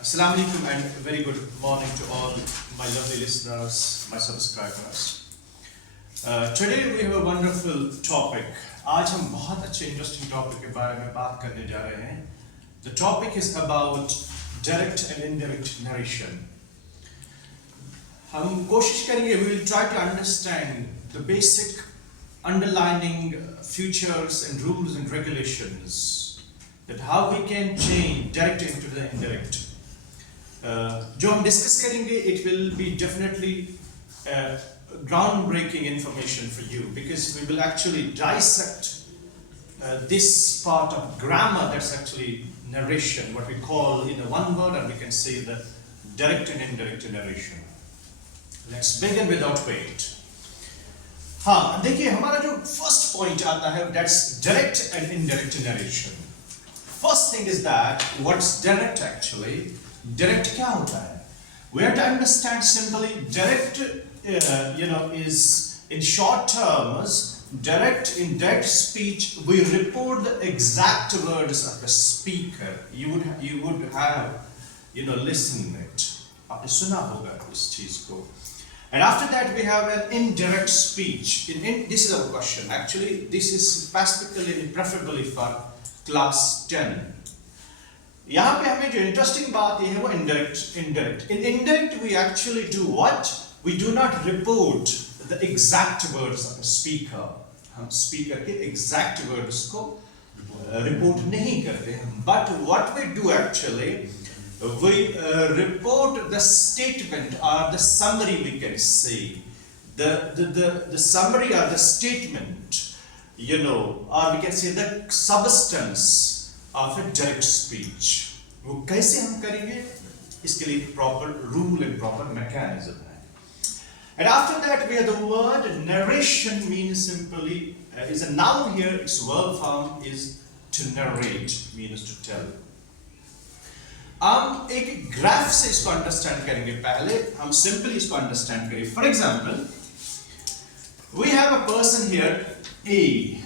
Assalamu alaikum and a very good morning to all my lovely listeners, my subscribers. Today we have a wonderful topic. आज हम बहुत अच्छे interesting topic के बारे में बात करने जा रहे हैं. The topic is about direct and indirect narration. हम कोशिश करेंगे, we will try to understand the basic underlining features and rules and regulations, that how we can change direct into the indirect. जो हम डिस्कस करेंगे, it will be definitely groundbreaking information for you, because we will actually dissect this part of grammar that's actually narration, what we call in a one word, and we can say the direct and indirect narration. Let's begin without wait. हाँ, देखिए हमारा जो first point आता है, that's direct and indirect narration. First thing is that what's direct actually? Direct क्या होता है? We have to understand simply direct, is in short terms, direct in direct speech we report the exact words of the speaker. You would have listened it. आपने सुना होगा इस चीज को. And after that we have an indirect speech. This is our question. Actually, this is specifically and preferably for class 10. यहाँ पे हमें जो इंटरेस्टिंग बात ये है वो indirect. In indirect we actually do what? We do not report the exact words of a speaker. हम speaker के exact words को report नहीं करते हैं. But what we do actually, we report the statement or the summary, we can say. The summary or the statement, or we can say the substance of a direct speech. वो कैसे हम करेंगे? इसके लिए proper rule and proper mechanism है. And after that we have the word narration. Means simply is a noun here. Its verb form is to narrate, means to tell. हम एक graph से इसको अंडरस्टैंड करेंगे. पहले हम सिंपली इसको understand करेंगे. For example, we have a person here A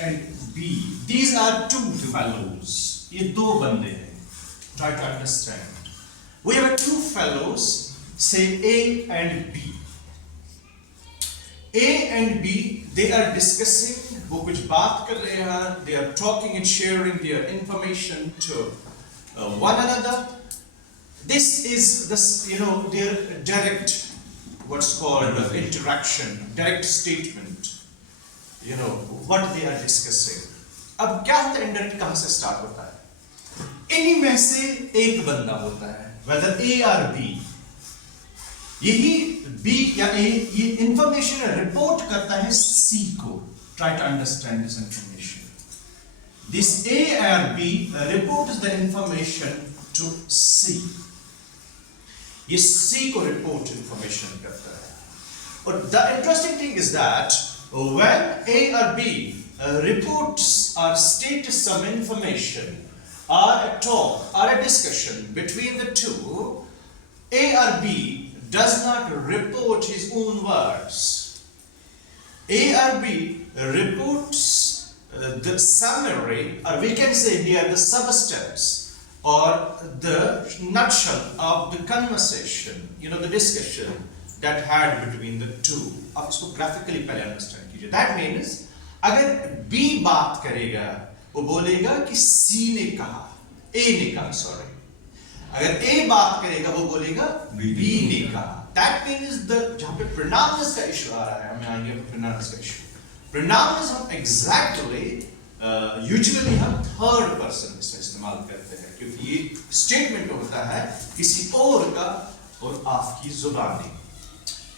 and B. These are two fellows. ये दो बंदे हैं. Try to understand. We have two fellows, say A and B. A and B, they are discussing. वो कुछ बात कर रहे हैं. They are talking and sharing their information to one another. This is their direct, what's called interaction, direct statement. What they are discussing. अब क्या होता है? इंडायरेक्ट कहाँ से स्टार्ट होता है? इन्हीं में से एक बंदा होता है, whether A or B. यही B या A ये इंफॉर्मेशन रिपोर्ट करता है C को. Try to understand this information. This A or B reports the information to C. ये C को report information करता है. But the interesting thing is that when A or B reports or states some information or a talk or a discussion between the two, A or B does not report his own words. A or B reports the summary, or we can say here the substance or the nutshell of the conversation, the discussion that had between the two. आप इसको graphically पहले understand कीजिए. That means अगर B बात करेगा, वो बोलेगा कि C ने कहा, A ने कहा, sorry. अगर A बात करेगा, वो बोलेगा B ने कहा. That means जहाँ पे pronouns का issue आ रहा है, हमें आएंगे pronouns का issue. Pronouns हम exactly usually हम third person इसमें इस्तेमाल करते हैं, क्योंकि ये statement होता है किसी और का और आपकी जुबानी.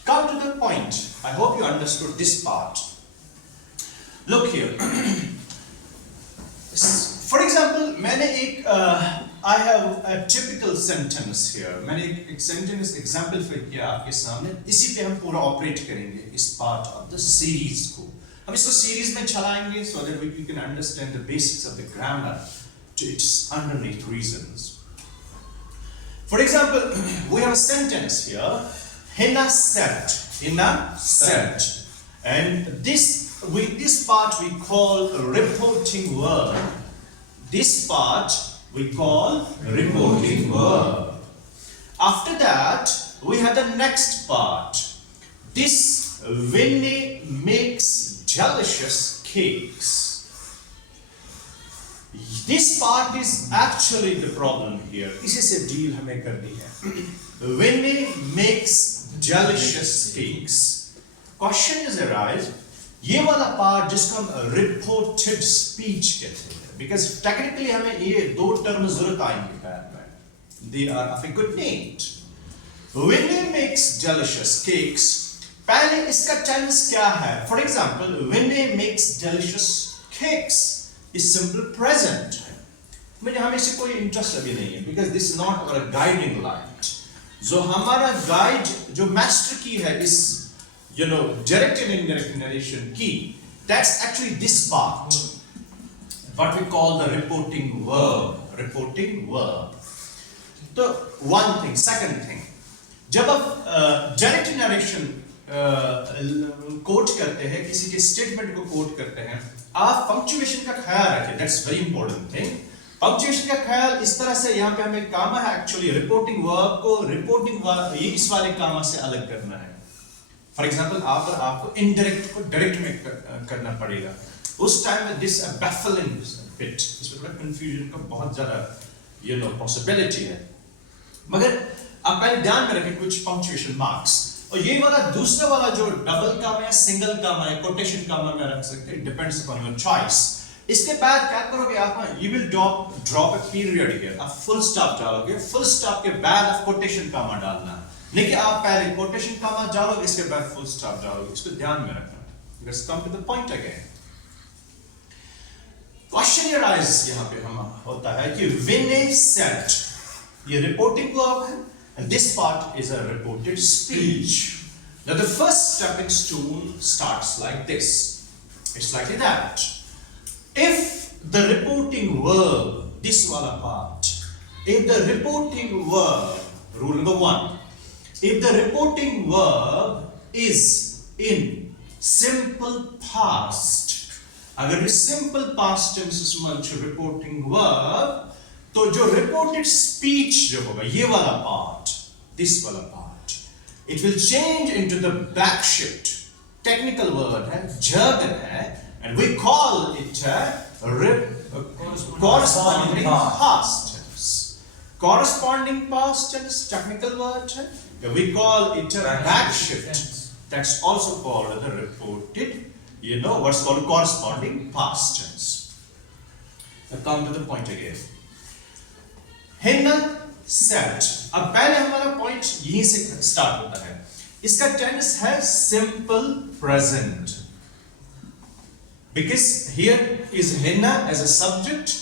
Come to the point. I hope you understood this part. Look here. For example, I have a typical sentence here. मैंने एक sentence exemplify किया आपके सामने. इसी पे हम पूरा operate करेंगे इस part of the series को. हम इसको series में चलाएंगे so that you can understand the basics of the grammar to its underneath reasons. For example, we have a sentence here. Hina said. And this part we call a reporting verb. This part we call reporting verb. After that, we have the next part. This Winnie makes delicious cakes. This part is actually the problem here. इसी से deal हमें करनी है. Winnie makes delicious cakes. Question is arise. ये वाला part जिसको हम reported speech कहते हैं. Because technically हमें ये दो term जरूरत आएंगे बाद में. They are of a good need. Winnie makes delicious cakes. पहले इसका tense क्या है? For example, Winnie makes delicious cakes. is simple present. मुझे हमें से कोई इंटरेस्ट अभी नहीं है because this is not our guiding light. जो हमारा guide जो master key है इस direct and indirect narration key, that's actually this part, what we call the reporting verb. Reporting verb. So one thing, second thing, जब आप direct narration coat करते हैं, किसी के स्टेटमेंट को कोट करते हैं, आप पंक्चुएशन का ख्याल रखें. That's very important thing. Punctuation का ख्याल इस तरह से यहाँ पे हमें कामा है एक्चुअली रिपोर्टिंग वर्ब को रिपोर्टिंग वर्ब ये इस वाले कामा से अलग करना है. फॉर एग्जांपल आपको इनडायरेक्ट को डायरेक्ट में करना पड़ेगा. उस टाइम में दिस बैफलिंग बिट, इसमें थोड़ा कंफ्यूजन का बहुत ज्यादा पॉसिबिलिटी है. मगर आप पहले ध्यान में रखें कुछ पंक्चुएशन मार्क्स. और ये वाला दूसरा वाला जो डबल कामा है, सिंगल कामा है, कोटेशन कामा में रख सकते हैं. Depends upon your choice. इसके बाद क्या करोगे आप? You will drop a period here. आप फुल स्टॉप डालोगे. फुल स्टॉप के बाद आप कोटेशन कामा डालना. नहीं कि आप पहले कोटेशन कामा डालोगे इसके बाद फुल स्टॉप डालोगे. इसको ध्यान में रखना. Let's come to the point again. Question arise यहाँ पे हम होता है कि Winnie said, ये रिपोर्टिंग वर्ब है. And this part is a reported speech. Now the first stepping stone starts like this. It's like that. If the reporting verb, this wala part, if the reporting verb, rule number 1, if the reporting verb is in simple past, agar is simple past tense is reporting verb, तो जो reported speech जो होगा ये वाला part, this वाला part, it will change into the back shift. Technical word है, jargon है, and we call it a corresponding past tense. Corresponding past tense, technical word है, we call it a back shift. That's also called the reported, what's called corresponding past tense. Now come to the point again. Hannah said. अब पहले हमारा point यहीं से start होता है. इसका tense है simple present. Because here is Hannah as a subject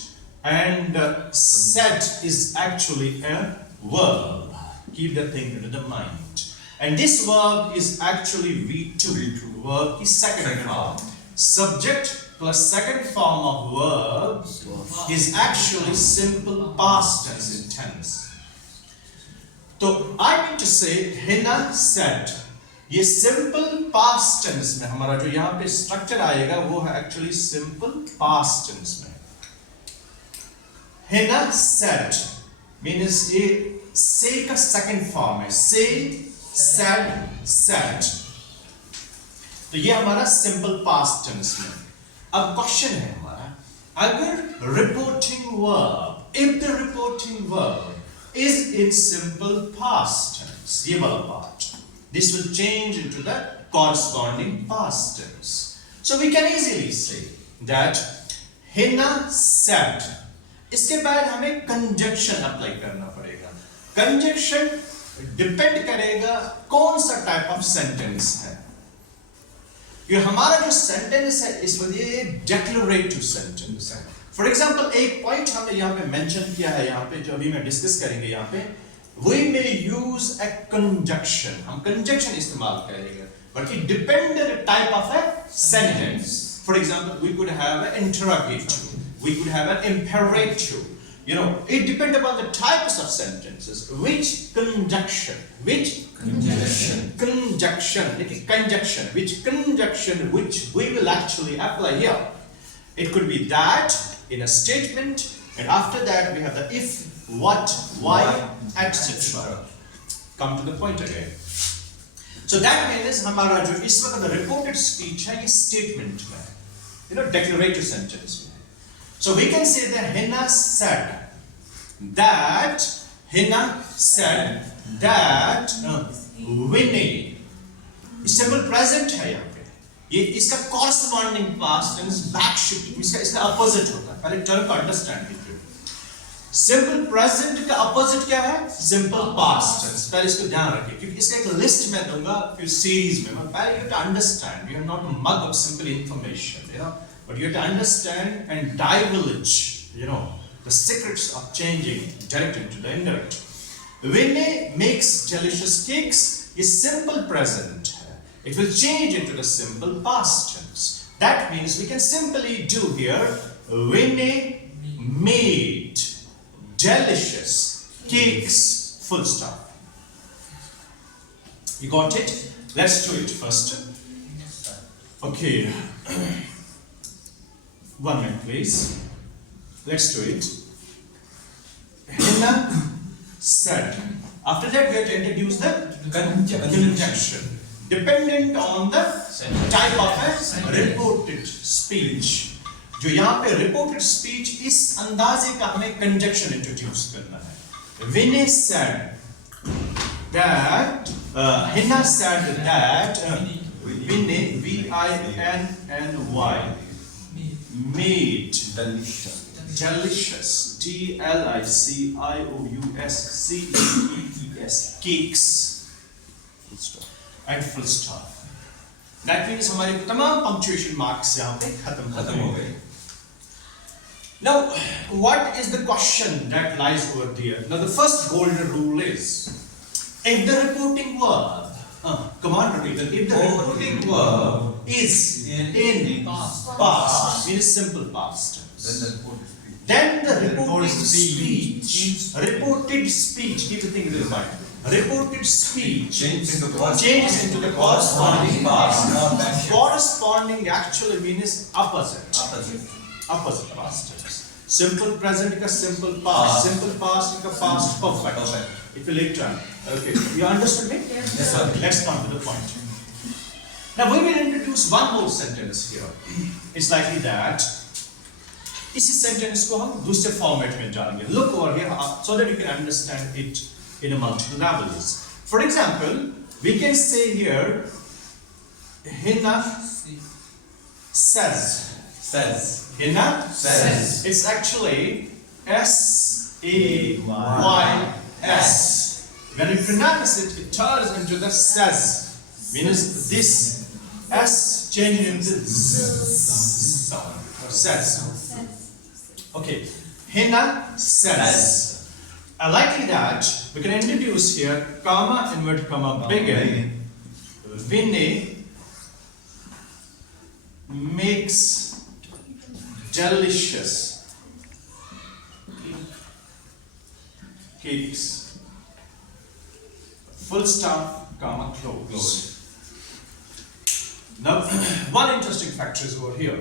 and said is actually a verb. Keep the thing into the mind. And this verb is actually V2. Verb is second form. Subject plus second form of verb is actually simple past tense in tense. So I mean to say Hannah said. ये simple past tense में हमारा जो यहाँ पे structure आएगा वो है actually simple past tense में. Hannah said means ये say का second form है. Say, said, said. तो ये हमारा simple past tense में. अब क्वेश्चन है हमारा, अगर reporting verb, if the reporting verb is in simple past tense, ये वाला part, this will change into the corresponding past tense. So we can easily say that Hannah said. इसके बाद हमें conjunction apply करना पड़ेगा. Conjunction depend करेगा कौन सा type of sentence है. ये हमारा जो सेंटेंस है इसमें ये डिक्लेरेटिव सेंटेंस है. फॉर एग्जांपल एक पॉइंट हमने यहाँ पे मेंशन किया है, यहाँ पे जो अभी मैं डिस्कस करेंगे यहाँ पे, we may use a conjunction. हम conjunction इस्तेमाल करेंगे, but it depends on the type of a sentence. For example, we could have an interrogative, we could have an imperative. It depends upon the types of sentences. Which conjunction? Which conjunction? Conjunction. Which conjunction which we will actually apply here? It could be that in a statement. And after that we have the if, what, why, etc. Come to the point again. So that means हमारा जो इस वक्त reported speech है ये statement में, you know, declarative sentence में. So we can say that Hina said that Winnie. Simple present है यहाँ पे. ये इसका corresponding past tense back shift इसका opposite होता है. पहले term को understand कीजिए. Simple present का opposite क्या है? Simple past tense. पहले इसको ध्यान रखिए क्योंकि इसका एक list मैं दूंगा फिर series में. पहले you have to understand. You are not a mug of simple information, you know, but you have to understand and divulge, you know, the secrets of changing direct into the indirect. Winnie makes delicious cakes is simple present. It will change into the simple past tense. That means we can simply do here Winnie made delicious cakes, full stop. You got it? Let's do it first. Okay. One minute please. Let's do it. Hina said. After that we have to introduce the conjunction. Dependent on the type of a reported speech. जो यहाँ पे reported speech इस अंदाजे का हमें conjunction introduce करना है. Winnie said that Hina said that Winnie V-I-N-N-Y made delicious D-L-I-C-I-O-U-S-C-E-E-S cakes and full stop. That means हमारे तमाम punctuation marks यहाँ पे खत्म हो गए. Now, what is the question that lies over there? Now, the first golden rule is, if the reporting verb, come on, repeat it. If the reporting verb is in past, means simple past, then the reported speech, keep the thing in mind. Reported speech changes into the corresponding past. Corresponding actually means opposite past tense. Simple present का simple past, simple past का past perfect. It will take time. Okay, you understood me? Yes, sir. Let's come to the point. Now we will introduce one more sentence here. It's likely that इसी sentence को हम दूसरे format में डालेंगे. Look over here so that you can understand it in a multiple levels. For example, we can say here, Hina says. Hina says. It's actually S-A-Y-S. When you pronounce it, it turns into the says. Means this S changes into Z sound. Says. Okay. Hina says. Likely that we can introduce here comma, inverted comma, begin. Winnie makes delicious cakes. Full stop, comma, close. Now, one interesting factor is over here.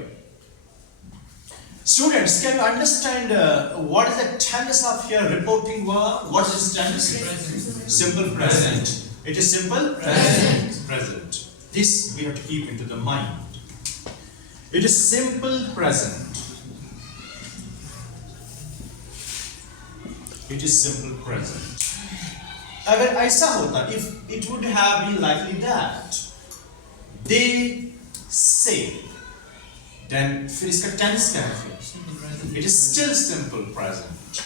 Students, can you understand what is the tense of here reporting verb? What is its tense? Simple present. It is simple present. This we have to keep into the mind. It is simple present. It is simple present. अगर ऐसा होता, if it would have been likely that they say, then फिर इसका tense क्या है? It is still simple present.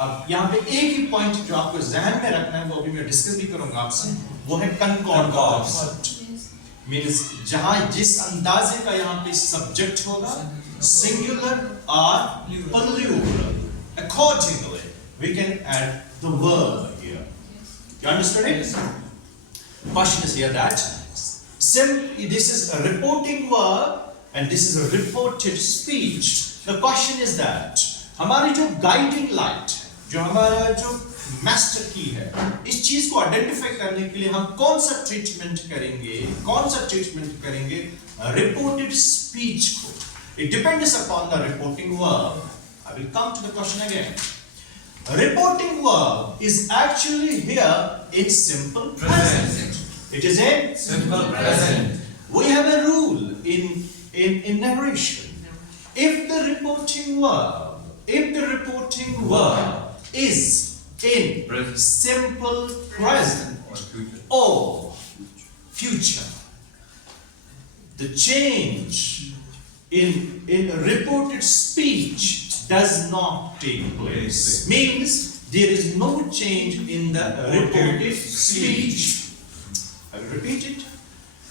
अब यहाँ पे एक ही point जो आपको ज़हन में रखना है वो अभी मैं discuss भी करूँगा आपसे, वो है concord concept. Means जहाँ जिस अंदाजे का यहाँ पे subject होगा, singular or plural. Accordingly, we can add the verb here. You understood it? Question is here that this is a reporting verb and this is a reported speech. The question is that हमारी जो guiding light, जो हमारा जो master key है, इस चीज को identify करने के लिए हम कौन सा treatment करेंगे reported speech को. It depends upon the reporting verb. I will come to the question again. A reporting verb is actually here in simple present. It is in Simple present. We have a rule in narration. If the reporting verb is in Present. simple present Or future. or future, the change in reported speech does not take place. Means there is no change in the reported speech. I will repeat it.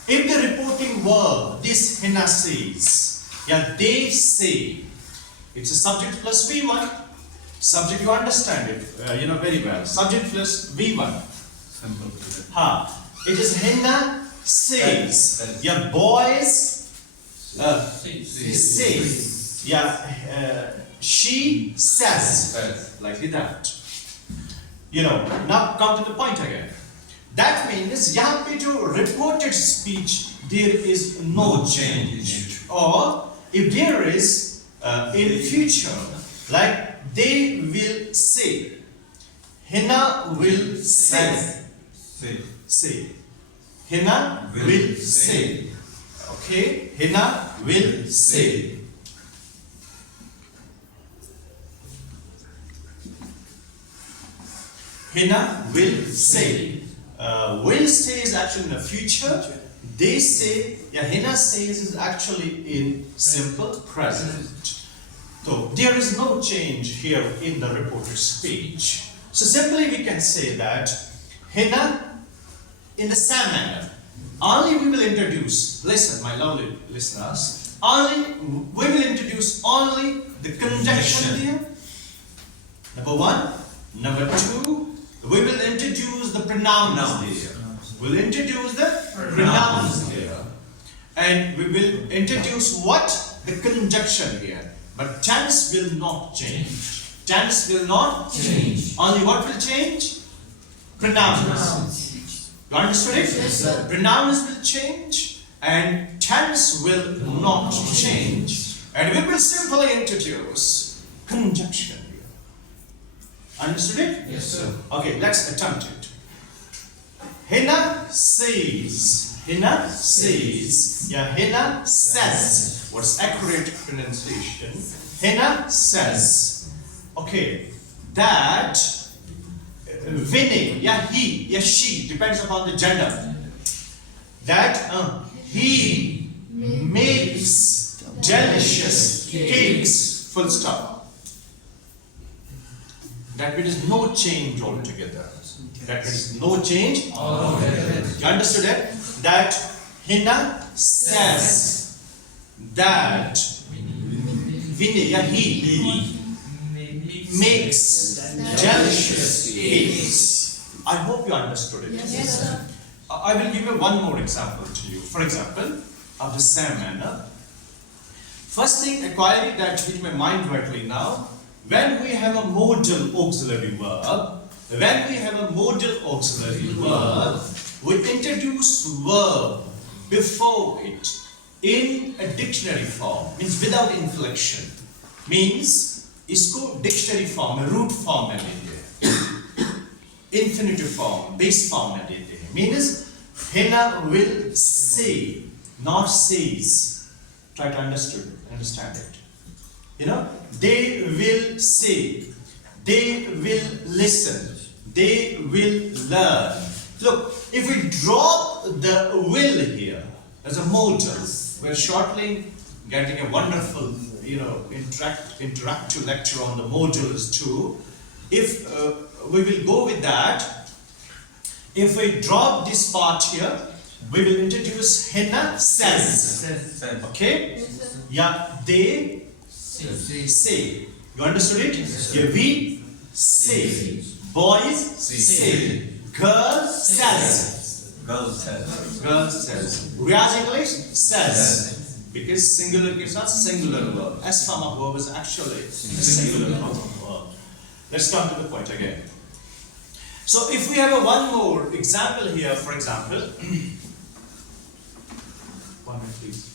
If the reporting verb, this Hina says, yeah, they say, it's a subject plus V1. Subject, you understand it, very well. Subject plus V1. Simple present. It is Hina says, Says. yeah, boys say, Says. yeah, she says, Says. like that. Now come to the point again. That means यहाँ पे जो reported speech, there is no change. Or if there is in future, like they will say, Hina will say, Say. Hina Will will say. say. Okay, Hina will say. Hina will say. Will say is actually in the future. They say, yeah, Hina says is actually in simple present. So there is no change here in the reported speech. So simply we can say that Hina, in the same manner, only we will introduce, listen my lovely listeners, we will introduce only the conjunction here. Number one. Number two, we will introduce the pronouns there. We'll introduce the pronouns there. And we will introduce what? The conjunction here. But tense will not change. Tense will not change. Only what will change? Pronouns. You understood it? Yes, sir. Pronouns will change and tense will not change. And we will simply introduce conjunction here. Understood it? Yes, sir. Okay, let's attempt it. Hina says. Hina says. Yeah, Hina says. What's accurate pronunciation? Hina says. Okay, that Vinay, yeah, he, yeah, she, depends upon the gender. That he makes delicious cakes. Full stop. That means no change altogether. That means no change. You understood it? That Hina says that Vinay, yeah, he makes delicious cakes. I hope you understood it. Yes, sir. I will give you one more example to you. For example, of the same manner. First thing, a query that hit my mind rightly now. When we have a modal auxiliary verb, we introduce verb before it in a dictionary form, means without inflection. Means इसको dictionary form में root form में लेते हैं, infinitive form, base form में लेते हैं. Means Hina will say, not says. Try to understand it. They will say, they will listen, they will learn. Look, if we drop the will here as a modal, we're shortly getting a wonderful, interactive lecture on the modules too. If we will go with that, if we drop this part here, we will introduce Hina says. Okay? Yes, sir. Yeah, they say. You understood it? Yeah, we say. Boys say. Girl says. Girl says. Riyaz English says. Because singular is not singular verb. S form of verb is actually a singular form of verb. Let's come to the point again. So if we have one more example here, for example, 1 minute please.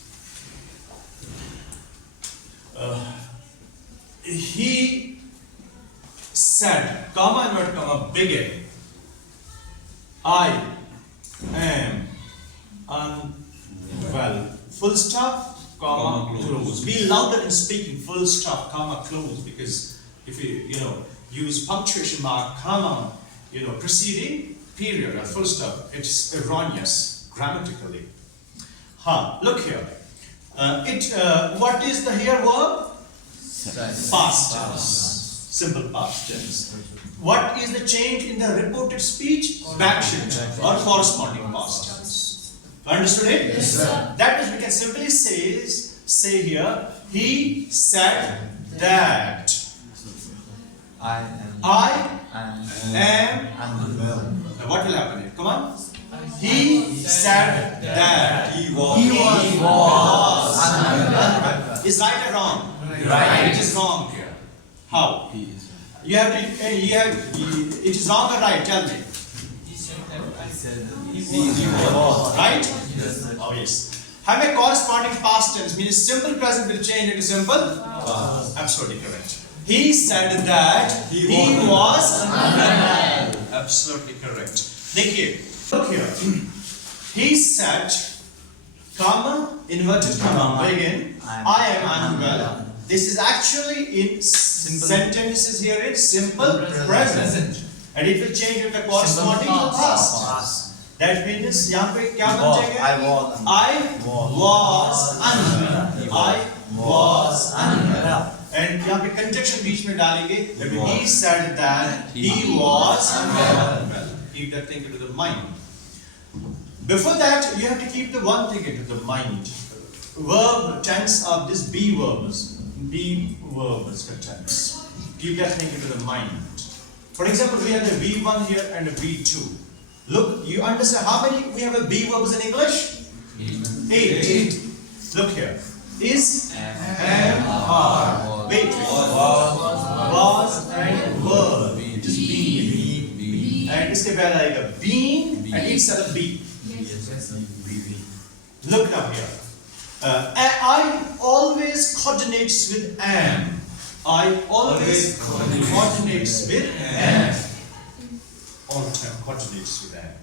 he said, comma, inverted comma, begin. I am unwell. Full stop, comma, close. Be louder in speaking, full stop, comma, close, because if you use punctuation mark, comma, preceding period or full stop, it's erroneous grammatically. Look here. What is the here verb? Past tense. Simple past tense. What is the change in the reported speech? Back shift or corresponding past tense. Understood it? Yes, sir. That means we can simply say here, he said that. I am. unwell. Now what will happen here? Come on. He said that. He was unwell. Is right or wrong? Right. It is wrong here. How? You have to. It is wrong or right? Tell me. Right? Yes, sir. Oh yes. Have a corresponding past tense means simple present will change into simple past. Absolutely correct. He said that he was unwell. Absolutely correct. Look here. He said, comma, inverted comma, begin. I am unwell. This is actually in sentences here in simple present. And it will change into corresponding past. That means यहाँ पे क्या बन जाएगा? I was unwell. I was unwell. And यहाँ पे conjunction बीच में डालेंगे. That means he said that he was unwell. Keep that thing into the mind. Before that, you have to keep the one thing into the mind. Verb tense of this be verbs. Be verbs tense. Keep that thing into the mind. For example, we have the V1 here and a V2. Look, you understand how many we have a be verbs in English? 8. Look here. Is, am, are. Wait. Was and were. It is being. And इसके बाद आएगा being and it's a be. Look now here. I always coordinates with am. I always coordinates with am. All the time coordinates with am.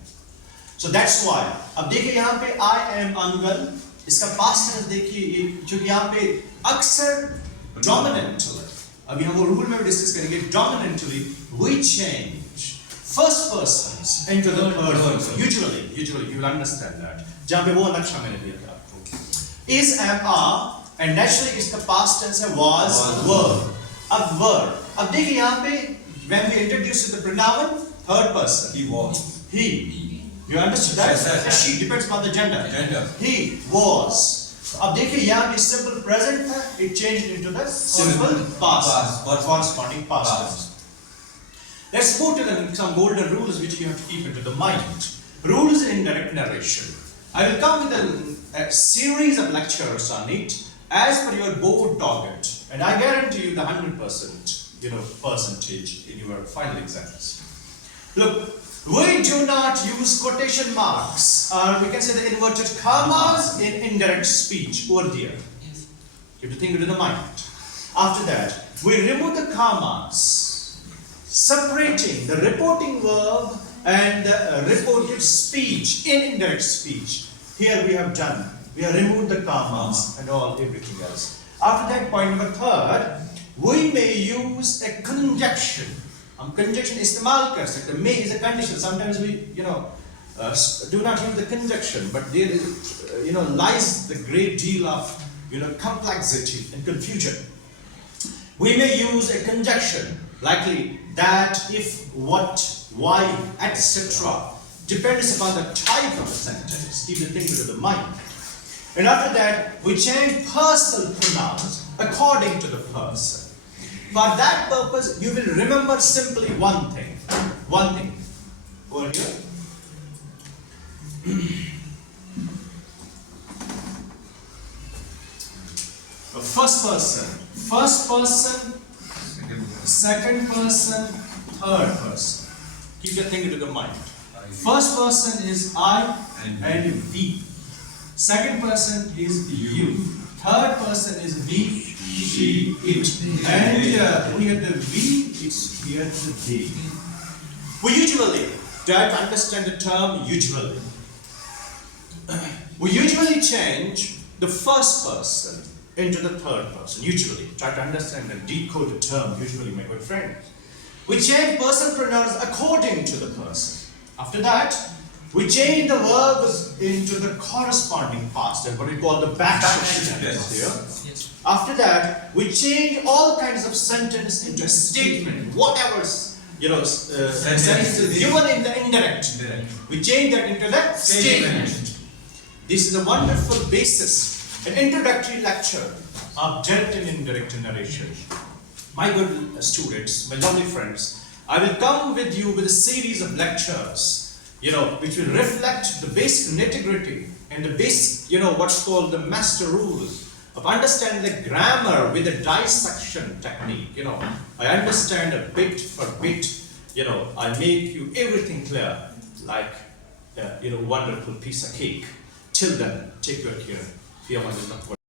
So that's why. अब देखिए यहाँ पे I am unwell. इसका past tense देखिए क्योंकि यहाँ पे अक्सर dominantly. अभी हम वो rule में भी discuss करेंगे. Dominantly we change first persons into the third person. Usually you will understand that. जहाँ पे वो नक्शा मैंने दिया था आपको. Is, am, are and naturally इसका past tense है was, were. अब were. अब देखिए यहाँ पे when we introduce the pronoun third person. He was. He. You understood that? Yes. She depends on the gender. Gender. He was. अब देखिए यहाँ पे simple present था. It changed into the simple past. Corresponding past tense. Let's move to some golden rules which you have to keep into the mind. Rules in indirect narration. I will come with a series of lectures on it as per your board target, and I guarantee you the 100% percentage in your final exams. Look, we do not use quotation marks, or we can say the inverted commas in indirect speech over there. You have to think into the mind. After that, we remove the commas, separating the reporting verb and the reported speech in indirect speech. Here we have done. We have removed the commas and everything else. After that, point number 3, we may use a conjunction. Conjunction इस्तेमाल कर सकते. May is a condition. Sometimes we do not use the conjunction, but there is lies the great deal of complexity and confusion. We may use a conjunction likely that, if, what, why, etc. depends upon the type of a sentence. Keep the thing into the mind. And after that, we change personal pronouns according to the person. For that purpose, you will remember simply one thing. Over here. First person, second person, third person. Keep that thing into the mind. First person is I and we. Second person is you. Third person is we, She, it. And near the V, it's here the D. We usually try to understand the term usually. We usually change the first person into the third person. Usually, try to understand and decode the term usually, my good friend. We change person pronouns according to the person. After that, we change the verbs into the corresponding past. That's what we call the backslash here. After that, we change all kinds of sentence into a statement. Whatever sentence is given in the indirect, we change that into the statement. This is a wonderful basis, an introductory lecture of direct and indirect narration. My good students, my lovely friends, I will come with you with a series of lectures, which will reflect the basic nitty-gritty and the basic, what's called the master rules of understanding the grammar with a dissection technique. I understand a bit for bit. I make you everything clear, like wonderful piece of cake. Till then, take good care.